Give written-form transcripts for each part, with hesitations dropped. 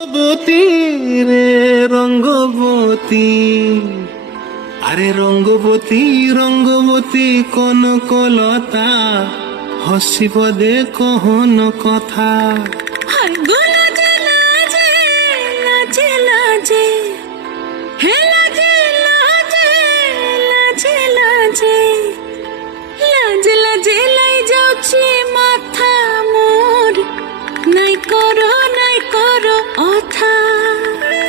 রঙ্গবতী রে রঙ্গবতী, আরে রঙ্গবতী রঙ্গবতী কনকলতা, হসিব দে কহন কথা। হায় গো লাজে লাজে লাজে লাজে, হে লাজে লাজে লাজে লাজে, লাজে লাজে লাই যাଉଛି মাথা মোর, নাই করো অথা।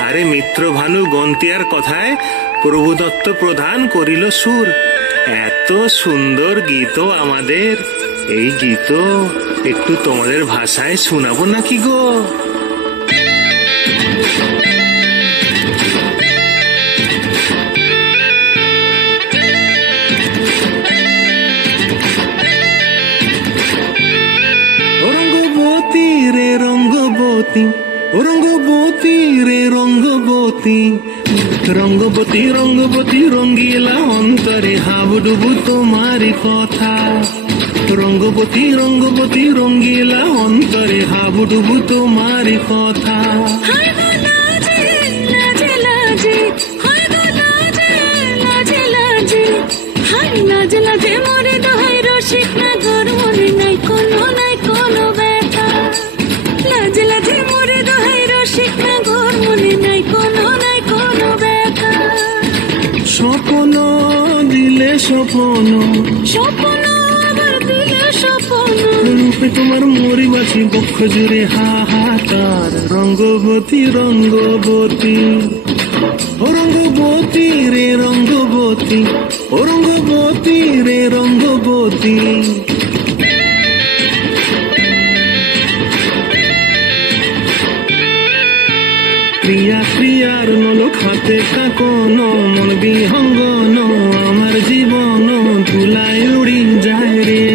আরে মিত্র ভানু গন্তিয়ার কথায় প্রভুদত্ত প্রধান করিল সুর। এত সুন্দর গীত আমাদের, এই গীত একটু তোমাদের ভাষায় শোনাবো নাকি গো? রঙ্গবতী রে রঙ্গবতী, রঙ্গবতী রে রঙ্গবতী, রঙ্গবতী রঙ্গবতী রঙ্গিলা অন্তরে হাবুডুবু তোমারি কথা। রঙ্গবতী রঙ্গবতী রঙ্গিলা অন্তরে হাবুডুবু তোমারি কথা। হায় গো লাজে লাজে লাজে, হায় গো লাজে লাজে লাজে, হায় লাজে লাজে মরে দোহাই রসিক না ঘর মনে নাই কোনো ব্যথা। লাজে লাজে মরে দোহাই রসিক না ঘর মনে নাই কোনো ব্যথা। স্বপ্ন দিলে স্বপ্ন, স্বপ্ন আবার দিলে স্বপ্ন, রূপে তোমার মরি বাছি বক্ষ জুড়ে হাহাকার। রঙ্গবতী রঙ্গবতী, ও রঙ্গবতী রে রঙ্গবতী, ও রঙ্গবতী রে রঙ্গবতী। প্রিয়া প্রিয়ার নলক হাতে কাকন, মন বিহঙ্গন আমার জীবন ধুলায় উড়ি যায় রে।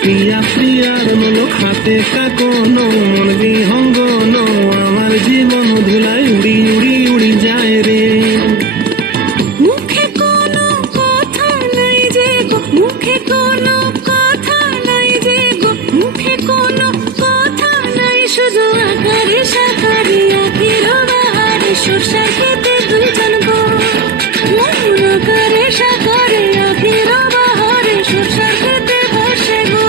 প্রিয়া প্রিয়ার নলক হাতে কাকন, মন বিহঙ্গন আমার জীবন ধুলায় উড়ি উড়ি উড়ি যায় রে। মুখে কোনো কথা নাই যে গো, মুখে কোনো কথা নাই যে গো, মুখে কোনো কথা নাই, শুধু আকারে সাকারে আখির বাহারে সরষার খেতে দুইজন গো। মন আকারে সাকারে আখির বাহারে সরষার খেতে বসে গো।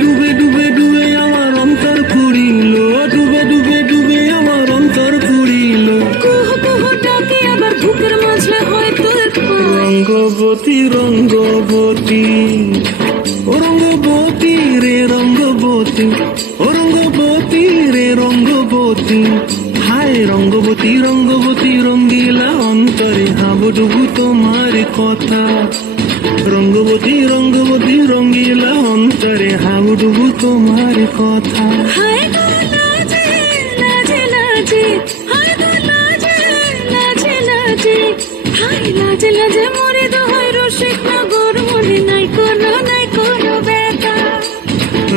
ডুবে ডুবে ডুবে আমার অন্তর পুরিল, ডুবে ডুবে ডুবে আমার অন্তর পুরিল। কুহ কুহ ডাকে আবার বুকের মাঝে হয় তোর পায়। রঙ্গবতী রঙ্গবতী, ও রঙ্গবতী রে রঙ্গবতী, ও রঙ্গবতী রে রঙ্গবতী। হায় রঙ্গবতী রঙ্গবতী রঙ্গিলা অন্তরে হাবুডুবু তোমার কথা। রঙ্গবতী রঙ্গবতী রঙ্গিলা অন্তরে হাবুডুবু তোমার কথা। হায় গো লাজে লাজে লাজে, হায় গো লাজে লাজে লাজে, হায় লাজে লাজে মরে দোহাই রসিক না ঘর মনে নাই কোনো ব্যথা।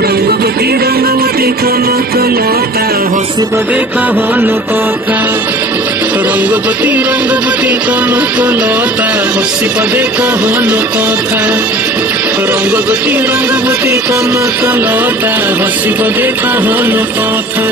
রঙ্গবতী রঙ্গবতী কনকলতা, হসিব দে কহন কথা। রঙ্গবতী রঙ্গবতী কনকলতা, হসিব দে কহন কথা। রঙ্গবতী রঙ্গবতী কনকলতা, হসিব দে কহন কথা।